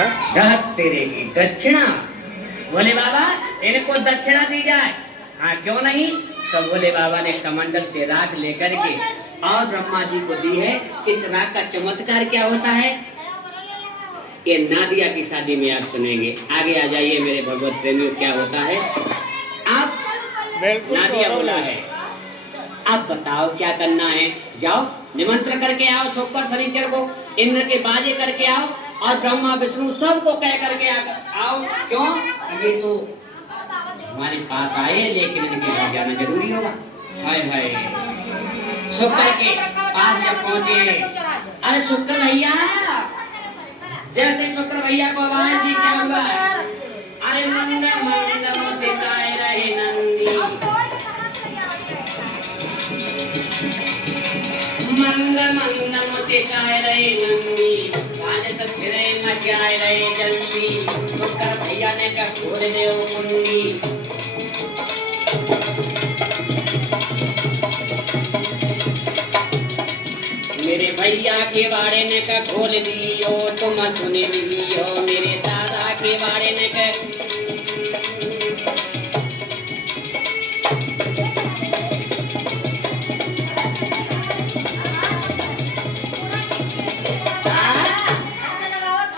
ढहक तेरे की दक्षिणा। भोले बाबा इनको दक्षिणा दी जाए। हाँ क्यों नहीं। तो भोले बाबा ने कमंडल से राख लेकर के और ब्रह्मा जी को दी है। इस राख का चमत्कार क्या होता है ये नादिया की शादी में आप सुनेंगे। आगे आ जाइए मेरे भगवत प्रेमियों, क्या होता है आप नादिया बोला है। अब बताओ क्या करना है। जाओ निमंत्रण करके आओ शुक्र शनिचर को इंद्र के बाजे करके आओ और ब्रह्मा विष्णु सबको कह करके आओ। क्यों ये तो हमारे पास आए लेकिन इनके घर जाना जरूरी होगा। हाय हाय शुक्र के पास जब पहुंचे, अरे शुक्र भैया, जैसे शुक्र भैया को आवाज दी क्या हुआ। अरे मंद मंद मुस्काए रहे नंदी, मंद मंद मुस्काए रहे नंदी, आज तो फिरे मचाए रहे जल्दी। शुक्र भैया ने कहा खोल दे वो कुंडी। मेरे भैया के बारे ने का खोल दियो तुम सुन लियो। मेरे दादा के बारे ने का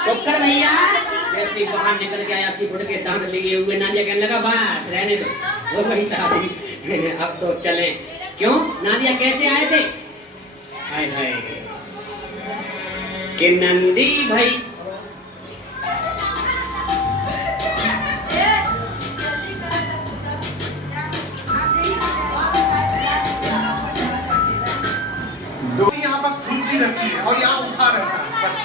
शुक्र भैया जैसे बाहर निकल के आया फुट के दांत लिए हुए नादिया कहने लगा बस रहने दो वो बड़ी शादी अब तो चले। क्यों नादिया कैसे आए थे। हाय हाय कि नंदी भाई दो यहाँ बस झुलती रहती है और यहाँ उठा रहता है बस।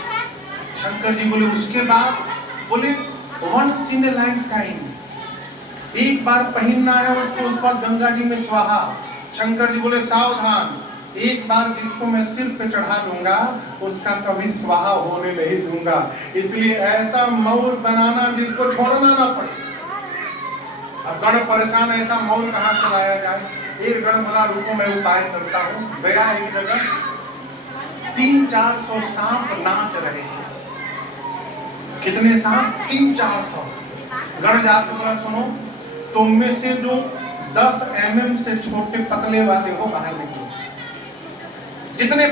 शंकर जी बोले उसके बाद बोले once in a lifetime, एक बार पहनना है उसको, उस पर गंगा जी में स्वाहा। शंकर जी बोले सावधान, एक बार जिसको मैं सिर पे चढ़ा दूंगा उसका कभी स्वाहा होने नहीं दूंगा। इसलिए ऐसा मौर बनाना जिसको छोड़ना ना पड़े। अब गण परेशान, ऐसा मौर कहाँ से लाया जाए। एक गण बोला रुको मैं उपाय करता हूँ। गया एक जगह 300-400 सांप नाच रहे हैं। कितने सांप 300-400। गण जाके बोला सुनो तुम में से जो 10 mm से छोटे पतले वाले हो बाहर निकलो। जितने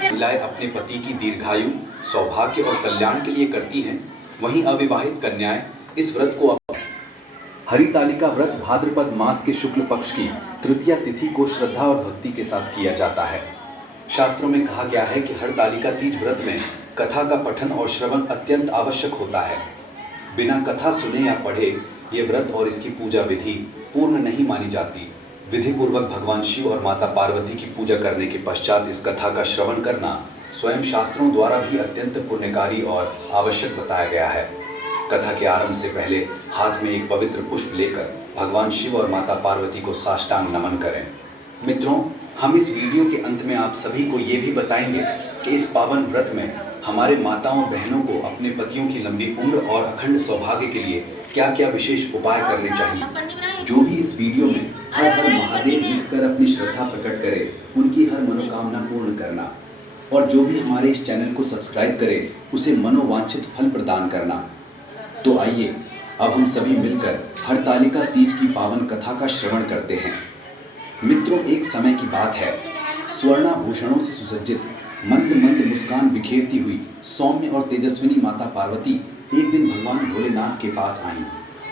महिलाएं अपने पति की दीर्घायु, सौभाग्य और कल्याण के लिए करती हैं, वहीं अविवाहित कन्याएं इस व्रत को हरितालिका व्रत भाद्रपद मास के शुक्ल पक्ष की तृतीया तिथि को श्रद्धा और भक्ति के साथ किया जाता है। शास्त्रों में कहा गया है कि हरतालिका तीज व्रत में कथा का पठन और श्रवण अत्यंत आवश्यक होता है। बिना कथा सुने या पढ़े ये व्रत और इसकी पूजा विधि पूर्ण नहीं मानी जाती। विधि पूर्वक भगवान शिव और माता पार्वती की पूजा करने के पश्चात इस कथा का श्रवण करना स्वयं शास्त्रों द्वारा भी अत्यंत पुण्यकारी और आवश्यक बताया गया है। कथा के आरंभ से पहले हाथ में एक पवित्र पुष्प लेकर भगवान शिव और माता पार्वती को साष्टांग नमन करें। मित्रों, हम इस वीडियो के अंत में आप सभी को ये भी बताएंगे कि इस पावन व्रत में हमारे माताओं बहनों को अपने पतियों की लंबी उम्र और अखंड सौभाग्य के लिए क्या क्या विशेष उपाय करने चाहिए। जो भी इस वीडियो में हर हर महादेव लिखकर अपनी श्रद्धा प्रकट करे, उनकी हर मनोकामना पूर्ण करना, और जो भी हमारे इस चैनल को सब्सक्राइब करे उसे मनोवांछित फल प्रदान करना। तो आइए अब हम सभी मिलकर हरतालिका तीज की पावन कथा का श्रवण करते हैं। मित्रों, एक समय की बात है, स्वर्णाभूषणों से सुसज्जित मंद मंद मुस्कान बिखेरती हुई सौम्य और तेजस्विनी माता पार्वती एक दिन भगवान भोलेनाथ के पास आईं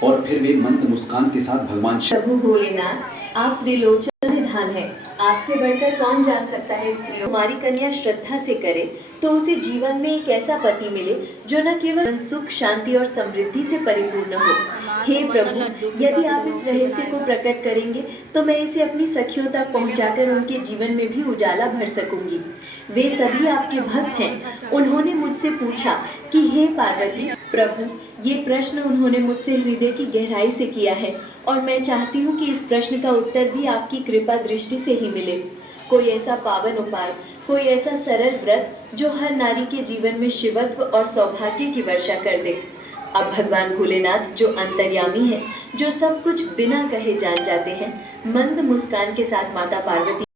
और फिर वे मंद मुस्कान के साथ भगवान प्रभु भोलेनाथ, आप त्रिलोचन निधान है, आपसे बढ़कर कौन जान सकता है। स्त्रियों, हमारी कन्या श्रद्धा से करे तो उसे जीवन में एक ऐसा पति मिले जो न केवल सुख शांति और समृद्धि से परिपूर्ण हो। हे प्रभु, यदि आप इस रहस्य को प्रकट करेंगे तो मैं इसे अपनी सखियों तक पहुंचाकर उनके जीवन में भी उजाला भर सकूंगी। वे सभी आपके भक्त हैं। उन्होंने मुझसे पूछा कि हे पार्वती, प्रभु, ये प्रश्न उन्होंने मुझसे हृदय की गहराई से किया है और मैं चाहती हूँ कि इस प्रश्न का उत्तर भी आपकी कृपा दृष्टि से ही मिले। कोई ऐसा पावन उपाय, कोई ऐसा सरल व्रत जो हर नारी के जीवन में शिवत्व और सौभाग्य की वर्षा कर दे। अब भगवान भोलेनाथ जो अंतर्यामी है, जो सब कुछ बिना कहे जान जाते हैं, मंद मुस्कान के साथ माता पार्वती